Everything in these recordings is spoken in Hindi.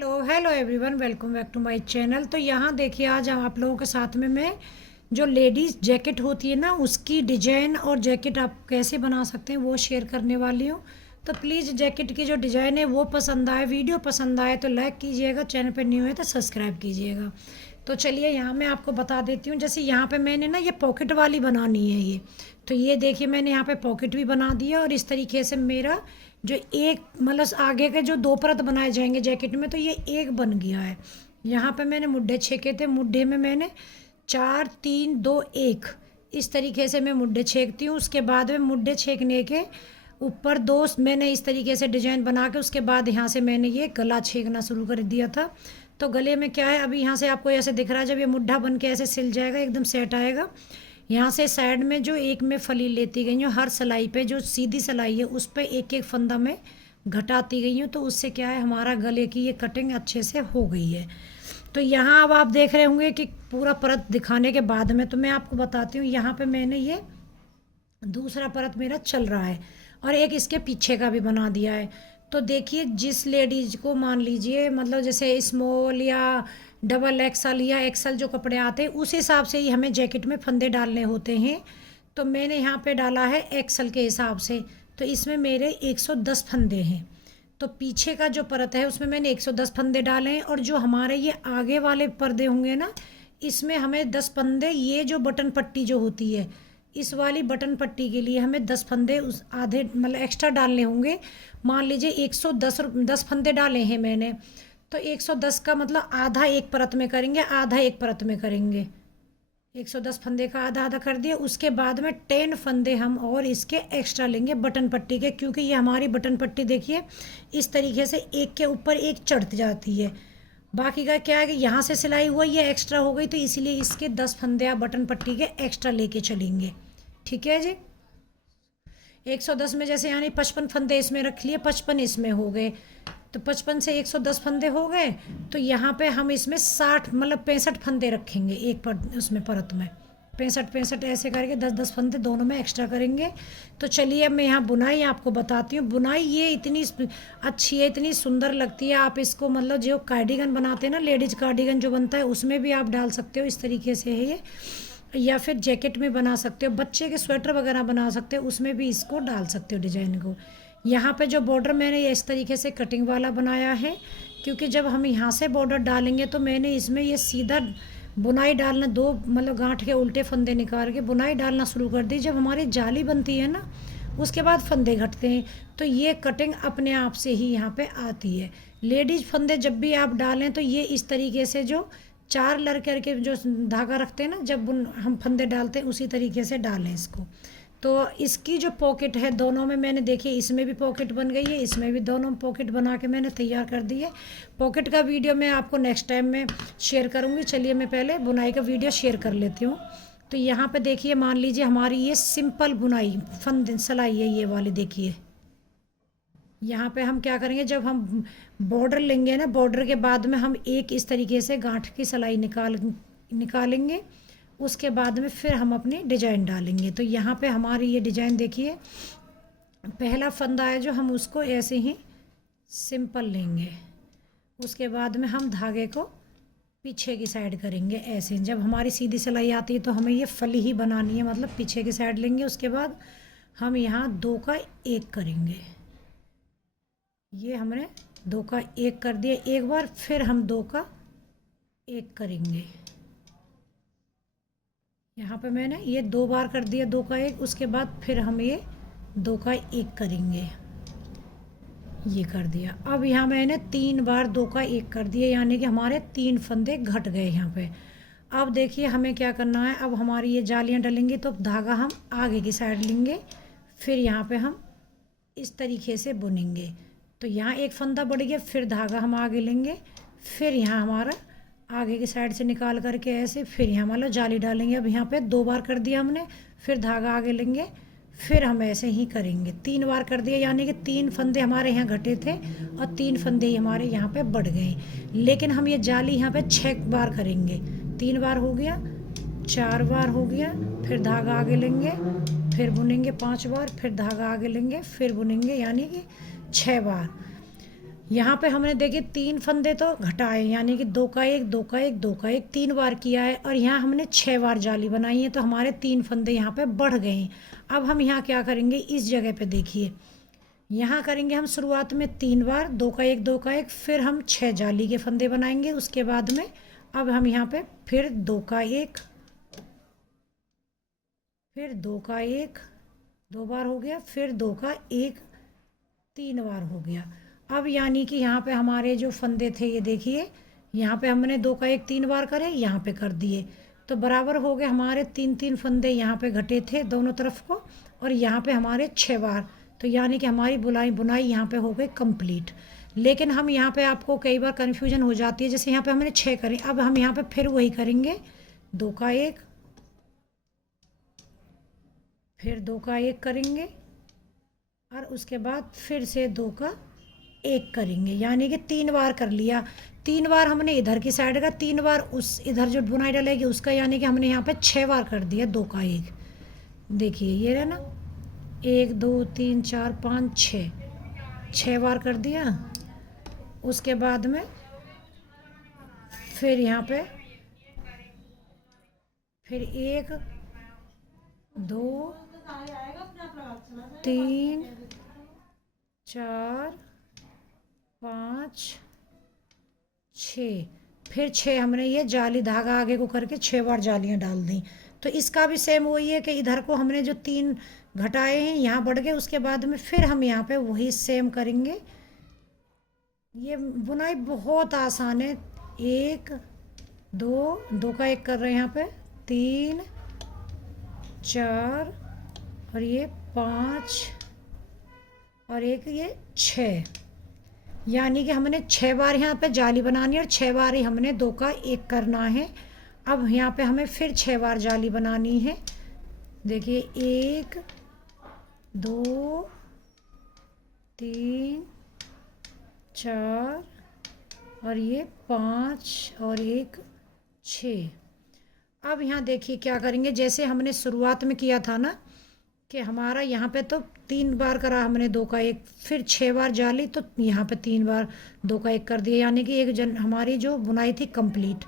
Hello everyone, welcome back to my channel. तो यहाँ देखिए, आज हम आप लोगों के साथ में मैं जो लेडीज़ जैकेट होती है ना, उसकी डिजाइन और जैकेट आप कैसे बना सकते हैं वो शेयर करने वाली हूँ। तो प्लीज़ जैकेट की जो डिज़ाइन है वो पसंद आए, वीडियो पसंद आए तो लाइक कीजिएगा, चैनल पर न्यू है तो सब्सक्राइब कीजिएगा। तो चलिए यहाँ मैं आपको बता देती हूँ। जैसे यहाँ पे मैंने ना ये पॉकेट वाली बनानी है ये, तो ये देखिए मैंने यहाँ पे पॉकेट भी बना दी है। और इस तरीके से मेरा जो एक मतलब आगे के जो दो परत बनाए जाएंगे जैकेट में, तो ये एक बन गया है। यहाँ पे मैंने मुड्ढे छेके थे, मुड्ढे में मैंने 4 3 2 1 इस तरीके से मैं मुड्ढे छेकती हूँ। उसके बाद में मुड्ढे छेकने के ऊपर दो मैंने इस तरीके से डिजाइन बना के उसके बाद यहाँ से मैंने ये गला छेकना शुरू कर दिया था। तो गले में क्या है, अभी यहाँ से आपको ऐसे दिख रहा है, जब ये मुड्ढा बन के ऐसे सिल जाएगा, एकदम सेट आएगा। यहाँ से साइड में जो एक में फली लेती गई हूँ, हर सिलाई पे जो सीधी सिलाई है उस पे एक एक फंदा में घटाती गई हूँ। तो उससे क्या है, हमारा गले की ये कटिंग अच्छे से हो गई है। तो यहाँ अब आप देख रहे होंगे कि पूरा परत दिखाने के बाद में तो मैं आपको बताती हूँ, यहाँ पे मैंने ये दूसरा परत मेरा चल रहा है और एक इसके पीछे का भी बना दिया है। तो देखिए, जिस लेडीज को मान लीजिए मतलब जैसे स्मॉल या डबल एक्सल या एक्सल जो कपड़े आते हैं उस हिसाब से ही हमें जैकेट में फंदे डालने होते हैं। तो मैंने यहाँ पे डाला है एक्सल के हिसाब से। तो इसमें मेरे 110 फंदे हैं। तो पीछे का जो परत है उसमें मैंने 110 फंदे डाले हैं, और जो हमारे ये आगे वाले पर्दे होंगे ना, इसमें हमें 10 फंदे, ये जो बटन पट्टी जो होती है इस वाली बटन पट्टी के लिए हमें 10 फंदे उस आधे मतलब एक्स्ट्रा डालने होंगे। मान लीजिए 110 फंदे डाले हैं मैंने, तो 110 का मतलब आधा एक परत में करेंगे, आधा एक परत में करेंगे। 110 फंदे का आधा आधा कर दिया। उसके बाद में 10 फंदे हम और इसके एक्स्ट्रा लेंगे बटन पट्टी के, क्योंकि ये हमारी बटन पट्टी देखिए इस तरीके से एक के ऊपर एक चढ़ जाती है। बाकी का क्या है कि यहाँ से सिलाई हुआ ये एक्स्ट्रा हो गई, तो इसलिए इसके 10 फंदे आप बटन पट्टी के एक्स्ट्रा लेके चलेंगे। ठीक है जी। 110 में जैसे यानी 55 फंदे इसमें रख लिए, 55 इसमें हो गए, तो 55 से 110 फंदे हो गए। तो यहाँ पे हम इसमें 60 मतलब 65 फंदे रखेंगे एक उसमें परत में, 65 ऐसे करके 10 फंदे दोनों में एक्स्ट्रा करेंगे। तो चलिए अब मैं यहाँ बुनाई आपको बताती हूँ। बुनाई ये इतनी अच्छी है, इतनी सुंदर लगती है। आप इसको मतलब जो कार्डिगन बनाते हैं ना, लेडीज कार्डिगन जो बनता है उसमें भी आप डाल सकते हो, इस तरीके से है ये। या फिर जैकेट में बना सकते हो, बच्चे के स्वेटर वगैरह बना सकते हो, उसमें भी इसको डाल सकते हो डिजाइन को। यहाँ पे जो बॉर्डर मैंने ये इस तरीके से कटिंग वाला बनाया है, क्योंकि जब हम यहाँ से बॉर्डर डालेंगे तो मैंने इसमें ये सीधा बुनाई डालना, दो मतलब गांठ के उल्टे फंदे निकाल के बुनाई डालना शुरू कर दी। जब हमारी जाली बनती है ना, उसके बाद फंदे घटते हैं, तो ये कटिंग अपने आप से ही यहाँ पे आती है। लेडीज फंदे जब भी आप डालें तो ये इस तरीके से जो 4 लर करके जो धागा रखते हैं ना, जब हम फंदे डालते हैं उसी तरीके से डालें इसको। तो इसकी जो पॉकेट है दोनों में मैंने देखिए, इसमें भी पॉकेट बन गई है, इसमें भी दोनों पॉकेट बना के मैंने तैयार कर दी है। पॉकेट का वीडियो मैं आपको नेक्स्ट टाइम में शेयर करूँगी। चलिए मैं पहले बुनाई का वीडियो शेयर कर लेती हूँ। तो यहाँ पे देखिए, मान लीजिए हमारी ये सिंपल बुनाई फंद सिलाई है ये वाली। देखिए यहाँ पे हम क्या करेंगे, जब हम बॉर्डर लेंगे ना, बॉर्डर के बाद में हम एक इस तरीके से गांठ की सिलाई निकालेंगे। उसके बाद में फिर हम अपनी डिजाइन डालेंगे। तो यहाँ पे हमारी ये डिजाइन देखिए, पहला फंदा है जो हम उसको ऐसे ही सिंपल लेंगे। उसके बाद में हम धागे को पीछे की साइड करेंगे ऐसे। जब हमारी सीधी सिलाई आती है तो हमें ये फली ही बनानी है, मतलब पीछे की साइड लेंगे। उसके बाद हम यहाँ 2 का 1 करेंगे। ये हमने 2 का 1 कर दिया एक बार, फिर हम 2 का 1 करेंगे। यहाँ पे मैंने ये 2 बार कर दिया 2 का 1। उसके बाद फिर हम ये 2 का 1 करेंगे, ये कर दिया। अब यहाँ मैंने 3 बार 2 का 1 कर दिया, यानी कि हमारे 3 फंदे घट गए यहाँ पे। अब देखिए हमें क्या करना है, अब हमारी ये जालियाँ डलेंगी तो धागा हम आगे की साइड लेंगे, फिर यहाँ पे हम इस तरीके से बुनेंगे। तो यहाँ एक फंदा बढ़ गया, फिर धागा हम आगे लेंगे, फिर यहाँ हमारा आगे की साइड से निकाल करके ऐसे, फिर यहाँ मतलब जाली डालेंगे। अब यहाँ पे 2 बार कर दिया हमने, फिर धागा आगे लेंगे, फिर हम ऐसे ही करेंगे। 3 बार कर दिया, यानी कि 3 फंदे हमारे यहाँ घटे थे और 3 फंदे ही हमारे यहाँ पे बढ़ गए। लेकिन हम ये जाली यहाँ पे 6 बार करेंगे। 3 बार हो गया, 4 बार हो गया, फिर धागा आगे लेंगे, फिर बुनेंगे 5 बार, फिर धागा आगे लेंगे, फिर बुनेंगे, यानी कि 6 बार। यहाँ पे हमने देखे 3 फंदे तो घटाए, यानी कि 2 का 1 2 का 1 2 का 1 3 बार किया है, और यहाँ हमने 6 बार जाली बनाई है, तो हमारे 3 फंदे यहाँ पे बढ़ गए हैं। अब हम यहाँ क्या करेंगे, इस जगह पे देखिए, यहाँ करेंगे हम शुरुआत में 3 बार 2 का 1 2 का 1, फिर हम 6 जाली के फंदे बनाएंगे। उसके बाद में अब हम यहाँ पे फिर 2 का 1, फिर 2 का 1 2 बार हो गया, फिर 2 का 1 3 बार हो गया। अब यानी कि यहाँ पे हमारे जो फंदे थे ये देखिए, यहाँ पे हमने 2 का 1 3 बार करे, यहाँ पे कर दिए, तो बराबर हो गए हमारे 3 फंदे यहाँ पे घटे थे दोनों तरफ को, और यहाँ पे हमारे 6 बार, तो यानी कि हमारी बुनाई यहाँ पे हो गई कंप्लीट। लेकिन हम यहाँ पे आपको कई बार कन्फ्यूजन हो जाती है, जैसे यहाँ पे हमने 6 करें, अब हम यहाँ पे फिर वही करेंगे, 2 का 1, फिर 2 का 1 करेंगे, और उसके बाद फिर से 2 का 1 करेंगे, यानी कि 3 बार कर लिया। 3 बार हमने इधर की साइड का, 3 बार उस इधर जो बुनाई डलेगी उसका, यानी कि हमने यहाँ पे 6 बार कर दिया 2 का 1। देखिए ये रहा ना, 1 2 3 4 5 6 बार कर दिया। उसके बाद में फिर यहाँ पे फिर 1 2 3 4 5 6, फिर 6 हमने ये जाली धागा आगे को करके 6 बार जालियां डाल दी। तो इसका भी सेम वही है कि इधर को हमने जो 3 घटाए हैं यहाँ बढ़ गए, उसके बाद में फिर हम यहाँ पे वही सेम करेंगे। ये बुनाई बहुत आसान है। 1 2 का 1 कर रहे हैं यहाँ पे, 3 4 और ये 5 और एक ये 6, यानी कि हमने 6 बार यहाँ पे जाली बनानी है, और 6 बार ही हमने 2 का 1 करना है। अब यहाँ पे हमें फिर 6 बार जाली बनानी है। देखिए 1 2 3 4 और ये 5 और एक 6। अब यहाँ देखिए क्या करेंगे, जैसे हमने शुरुआत में किया था ना कि हमारा यहाँ पे तो 3 बार करा हमने 2 का 1, फिर 6 बार जाली, तो यहाँ पे 3 बार 2 का 1 कर दिया, यानी कि हमारी जो बुनाई थी कंप्लीट।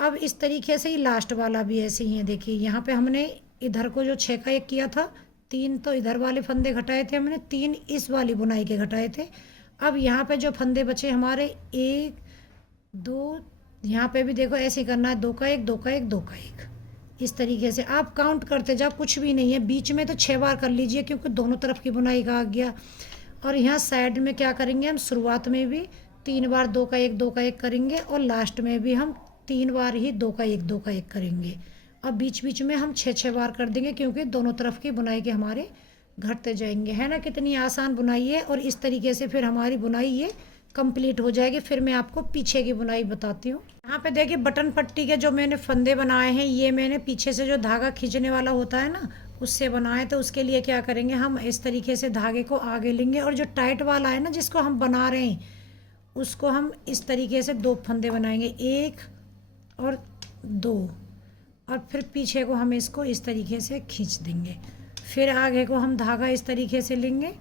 अब इस तरीके से ही लास्ट वाला भी ऐसे ही है। देखिए यहाँ पे हमने इधर को जो 6 का 1 किया था, 3 तो इधर वाले फंदे घटाए थे हमने, 3 इस वाली बुनाई के घटाए थे। अब यहाँ पे जो फंदे बचे हमारे 1 2, यहाँ पे भी देखो ऐसे ही करना है, 2 का 1 2 का 1 2 का 1, इस तरीके से आप काउंट करते जाओ, कुछ भी नहीं है। बीच में तो 6 बार कर लीजिए क्योंकि दोनों तरफ की बुनाई का आ गया। और यहाँ साइड में क्या करेंगे, हम शुरुआत में भी 3 बार 2 का 1 2 का 1 करेंगे, और लास्ट में भी हम 3 बार ही 2 का 1 2 का 1 करेंगे। अब बीच बीच में हम 6 बार कर देंगे क्योंकि दोनों तरफ की बुनाई के हमारे घटते जाएंगे। है ना, कितनी आसान बुनाई है। और इस तरीके से फिर हमारी बुनाई ये कंप्लीट हो जाएगी। फिर मैं आपको पीछे की बुनाई बताती हूँ। यहाँ पे देखिए बटन पट्टी के जो मैंने फंदे बनाए हैं, ये मैंने पीछे से जो धागा खींचने वाला होता है ना, उससे बनाए। तो उसके लिए क्या करेंगे, हम इस तरीके से धागे को आगे लेंगे, और जो टाइट वाला है ना जिसको हम बना रहे हैं, उसको हम इस तरीके से 2 फंदे बनाएंगे, 1 और 2, और फिर पीछे को हम इसको इस तरीके से खींच देंगे। फिर आगे को हम धागा इस तरीके से लेंगे,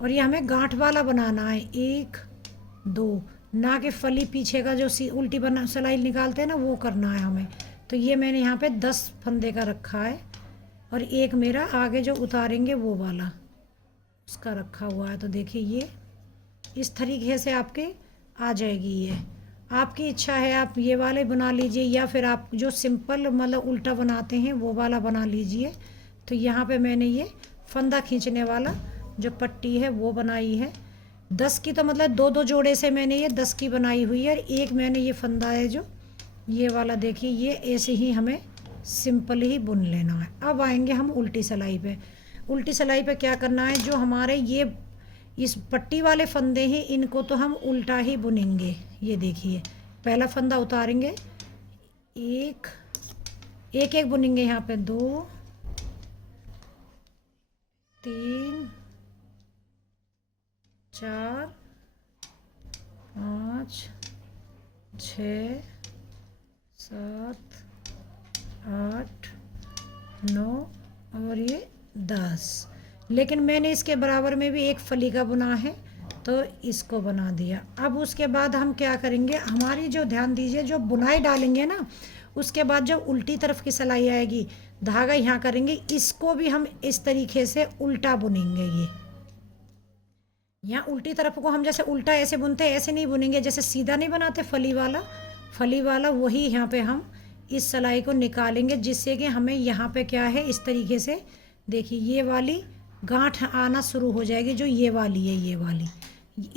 और ये हमें गांठ वाला बनाना है, 1 2, ना कि फली पीछे का जो उल्टी बना सिलाई निकालते हैं ना, वो करना है हमें। तो ये मैंने यहाँ पे 10 फंदे का रखा है, और एक मेरा आगे जो उतारेंगे वो वाला उसका रखा हुआ है। तो देखिए ये इस तरीके से आपके आ जाएगी। ये आपकी इच्छा है, आप ये वाले बना लीजिए, या फिर आप जो सिंपल मतलब उल्टा बनाते हैं वो वाला बना लीजिए। तो यहाँ पे मैंने ये फंदा खींचने वाला जो पट्टी है वो बनाई है। 10 की तो मतलब 2 जोड़े से मैंने ये 10 की बनाई हुई है। और एक मैंने ये फंदा है जो ये वाला, देखिए ये ऐसे ही हमें सिंपल ही बुन लेना है। अब आएंगे हम उल्टी सिलाई पे। उल्टी सिलाई पे क्या करना है, जो हमारे ये इस पट्टी वाले फंदे हैं, इनको तो हम उल्टा ही बुनेंगे। ये देखिए पहला फंदा उतारेंगे, एक एक बुनेंगे, यहाँ पे 2 3 4 5 6 7 8 9 और ये 10। लेकिन मैंने इसके बराबर में भी एक फली का बुना है, तो इसको बना दिया। अब उसके बाद हम क्या करेंगे, हमारी जो ध्यान दीजिए जो बुनाई डालेंगे ना, उसके बाद जो उल्टी तरफ की सिलाई आएगी, धागा यहाँ करेंगे, इसको भी हम इस तरीके से उल्टा बुनेंगे। ये यहाँ उल्टी तरफ को हम जैसे उल्टा ऐसे बुनते हैं, ऐसे नहीं बुनेंगे, जैसे सीधा नहीं बनाते फली वाला वही यहाँ पे हम इस सिलाई को निकालेंगे, जिससे कि हमें यहाँ पे क्या है, इस तरीके से देखिए ये वाली गांठ आना शुरू हो जाएगी, जो ये वाली है, ये वाली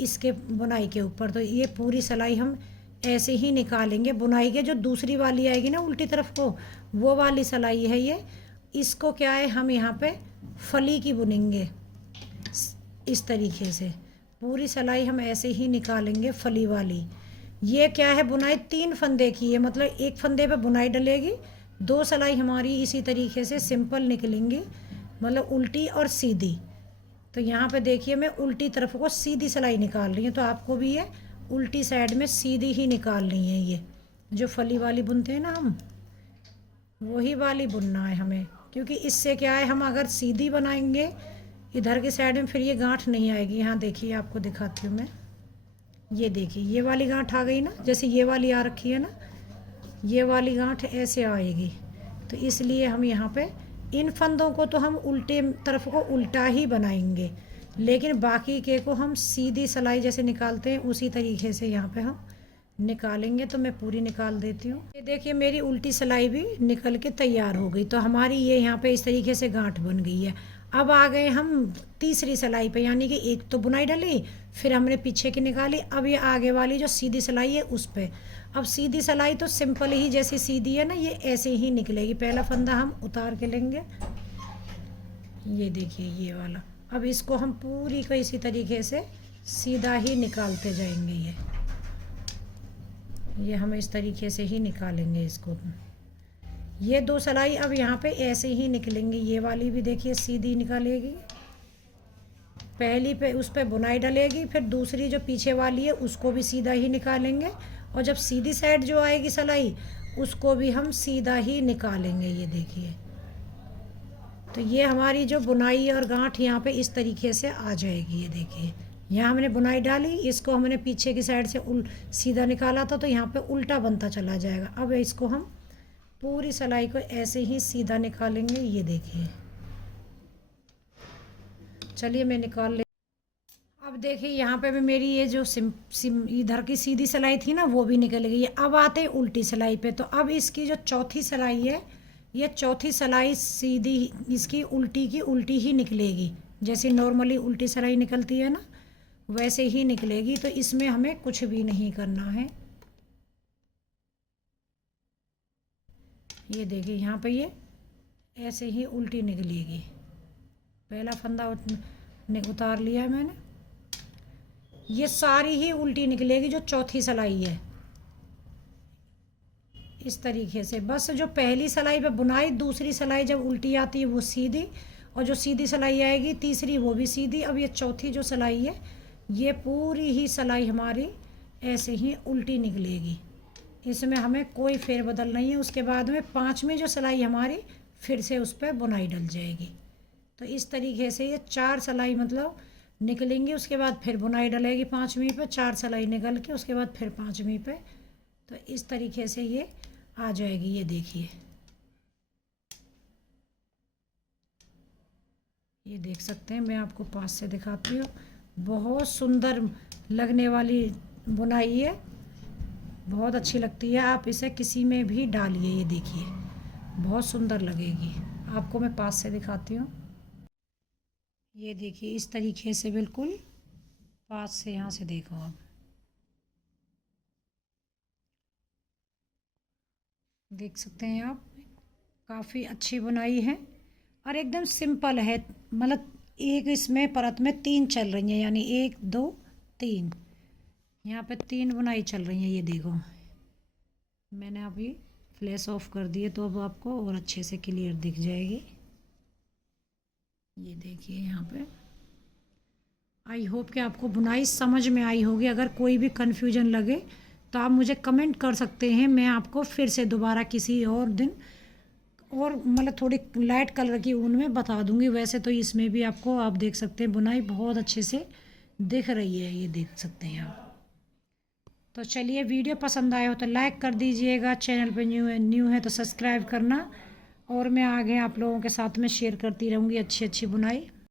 इसके बुनाई के ऊपर। तो ये पूरी सिलाई हम ऐसे ही निकालेंगे बुनाई के। जो दूसरी वाली आएगी ना उल्टी तरफ को, वो वाली सिलाई है ये, इसको क्या है हम यहाँ पे फली की बुनेंगे। इस तरीके से पूरी सिलाई हम ऐसे ही निकालेंगे फली वाली। ये क्या है, बुनाई 3 फंदे की है, मतलब एक फंदे पे बुनाई डलेगी, 2 सिलाई हमारी इसी तरीके से सिंपल निकलेंगी, मतलब उल्टी और सीधी। तो यहाँ पे देखिए मैं उल्टी तरफ को सीधी सिलाई निकाल रही हूँ, तो आपको भी ये उल्टी साइड में सीधी ही निकालनी है। ये जो फली वाली बुनते हैं ना हम, वही वाली बुनना है हमें, क्योंकि इससे क्या है, हम अगर सीधी बनाएंगे इधर की साइड में, फिर ये गांठ नहीं आएगी। यहाँ देखिए आपको दिखाती हूँ मैं, ये देखिए ये वाली गांठ आ गई ना, जैसे ये वाली आ रखी है ना, ये वाली गांठ ऐसे आएगी। तो इसलिए हम यहाँ पे इन फंदों को तो हम उल्टे तरफ को उल्टा ही बनाएंगे, लेकिन बाकी के को हम सीधी सिलाई जैसे निकालते हैं उसी तरीके से यहाँ पे हम निकालेंगे। तो मैं पूरी निकाल देती हूँ। ये देखिए मेरी उल्टी सिलाई भी निकल के तैयार हो गई। तो हमारी ये यहाँ पे इस तरीके से गांठ बन गई है। अब आ गए हम तीसरी सिलाई पे, यानी कि एक तो बुनाई डली, फिर हमने पीछे की निकाली, अब ये आगे वाली जो सीधी सिलाई है उस पे। अब सीधी सिलाई तो सिंपल ही जैसे सीधी है ना, ये ऐसे ही निकलेगी। पहला फंदा हम उतार के लेंगे, ये देखिए ये वाला। अब इसको हम पूरी को इसी तरीके से सीधा ही निकालते जाएंगे। ये हम इस तरीके से ही निकालेंगे इसको। ये 2 सिलाई अब यहाँ पे ऐसे ही निकलेंगी। ये वाली भी देखिए सीधी निकालेगी, पहली पे उस पे बुनाई डलेगी, फिर दूसरी जो पीछे वाली है उसको भी सीधा ही निकालेंगे, और जब सीधी साइड जो आएगी सिलाई उसको भी हम सीधा ही निकालेंगे। ये देखिए, तो ये हमारी जो बुनाई और गांठ यहाँ पे इस तरीके से आ जाएगी। ये देखिए यहाँ हमने बुनाई डाली, इसको हमने पीछे की साइड से सीधा निकाला था, तो यहाँ पे उल्टा बनता चला जाएगा। अब इसको हम पूरी सिलाई को ऐसे ही सीधा निकालेंगे। ये देखिए, चलिए मैं निकाल ले। अब देखिए यहाँ पे भी मेरी ये जो इधर की सीधी सिलाई थी ना, वो भी निकल गई है। अब आते हैं उल्टी सिलाई पे। तो अब इसकी जो चौथी सिलाई है, ये चौथी सिलाई सीधी इसकी उल्टी की उल्टी ही निकलेगी, जैसे नॉर्मली उल्टी सिलाई निकलती है ना, वैसे ही निकलेगी। तो इसमें हमें कुछ भी नहीं करना है। ये देखिए यहाँ पे ये ऐसे ही उल्टी निकलेगी। पहला फंदा उतार लिया है मैंने, ये सारी ही उल्टी निकलेगी जो चौथी सिलाई है, इस तरीके से। बस जो पहली सिलाई पे बुनाई, दूसरी सिलाई जब उल्टी आती है वो सीधी, और जो सीधी सिलाई आएगी तीसरी वो भी सीधी। अब ये चौथी जो सिलाई है, ये पूरी ही सिलाई हमारी ऐसे ही उल्टी निकलेगी, इसमें हमें कोई फेरबदल नहीं है। उसके बाद में 5वीं जो सिलाई हमारी फिर से उस पर बुनाई डल जाएगी। तो इस तरीके से ये 4 सिलाई मतलब निकलेंगी, उसके बाद फिर बुनाई डलेगी 5वीं पे, 4 सिलाई निकल के उसके बाद फिर 5वीं पे। तो इस तरीके से ये आ जाएगी। ये देखिए, ये देख सकते हैं, मैं आपको पास से दिखाती हूँ। बहुत सुंदर लगने वाली बुनाई है, बहुत अच्छी लगती है। आप इसे किसी में भी डालिए, ये देखिए बहुत सुंदर लगेगी। आपको मैं पास से दिखाती हूँ। ये देखिए इस तरीके से, बिल्कुल पास से, यहाँ से देखो आप, देख सकते हैं आप, काफ़ी अच्छी बुनाई है और एकदम सिंपल है। मतलब एक इसमें परत में 3 चल रही हैं, यानी 1 2 3, यहाँ पे 3 बुनाई चल रही हैं। ये देखो मैंने अभी फ्लैश ऑफ कर दिए, तो अब आपको और अच्छे से क्लियर दिख जाएगी। ये देखिए यहाँ पे। आई होप कि आपको बुनाई समझ में आई होगी। अगर कोई भी कन्फ्यूजन लगे तो आप मुझे कमेंट कर सकते हैं, मैं आपको फिर से दोबारा किसी और दिन और मतलब थोड़ी लाइट कलर की ऊन में बता दूंगी। वैसे तो इसमें भी आपको, आप देख सकते हैं, बुनाई बहुत अच्छे से दिख रही है, ये देख सकते हैं आप। तो चलिए, वीडियो पसंद आया हो तो लाइक कर दीजिएगा, चैनल पे न्यू है तो सब्सक्राइब करना, और मैं आगे आप लोगों के साथ में शेयर करती रहूँगी अच्छी अच्छी बुनाई।